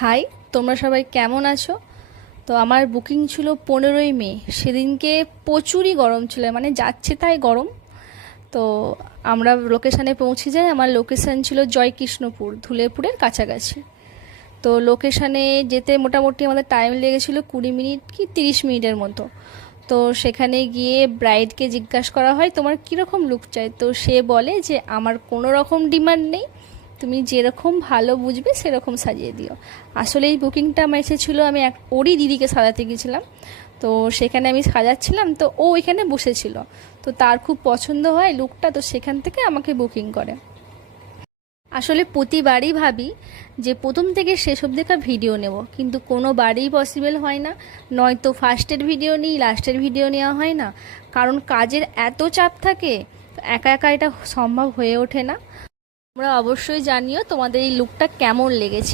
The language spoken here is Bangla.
হাই, তোমরা সবাই কেমন আছো? তো আমার বুকিং ছিল 15ই মে। সেদিনকে প্রচুরই গরম ছিল, মানে যাচ্ছে তাই গরম। তো আমরা লোকেশানে পৌঁছে যাই। আমার লোকেশান ছিল জয়কৃষ্ণপুর, ধুলেপুরের কাছাকাছি। তো লোকেশানে যেতে মোটামুটি আমাদের টাইম লেগেছিল 20 মিনিট কি 30 মিনিটের মতো। তো সেখানে গিয়ে ব্রাইডকে জিজ্ঞাসা করা হয় তোমার কীরকম লুক চাই। তো সে বলে যে আমার কোনো রকম ডিমান্ড নেই, তুমি যেরকম ভালো বুঝবে সেরকম সাজিয়ে দিও। আসলে এই বুকিংটা আমার এসেছিলো, আমি ওরই দিদিকে সাজাতে গেছিলাম। তো সেখানে আমি সাজাচ্ছিলাম, তো ও এখানে বসেছিল। তো তার খুব পছন্দ হয় লুকটা, তো সেখান থেকে আমাকে বুকিং করে। আসলে প্রতিবারই ভাবি যে প্রথম থেকে শেষ অবধি একটা ভিডিও নেব, কিন্তু কোনো বারই পসিবল হয় না। নয়তো ফার্স্টের ভিডিও নিই, লাস্টের ভিডিও নেওয়া হয় না, কারণ কাজের এত চাপ থাকে, একা একা এটা সম্ভব হয়ে ওঠে না। তোমরা অবশ্যই জানিও তোমাদের এই লুকটা কেমন লেগেছে।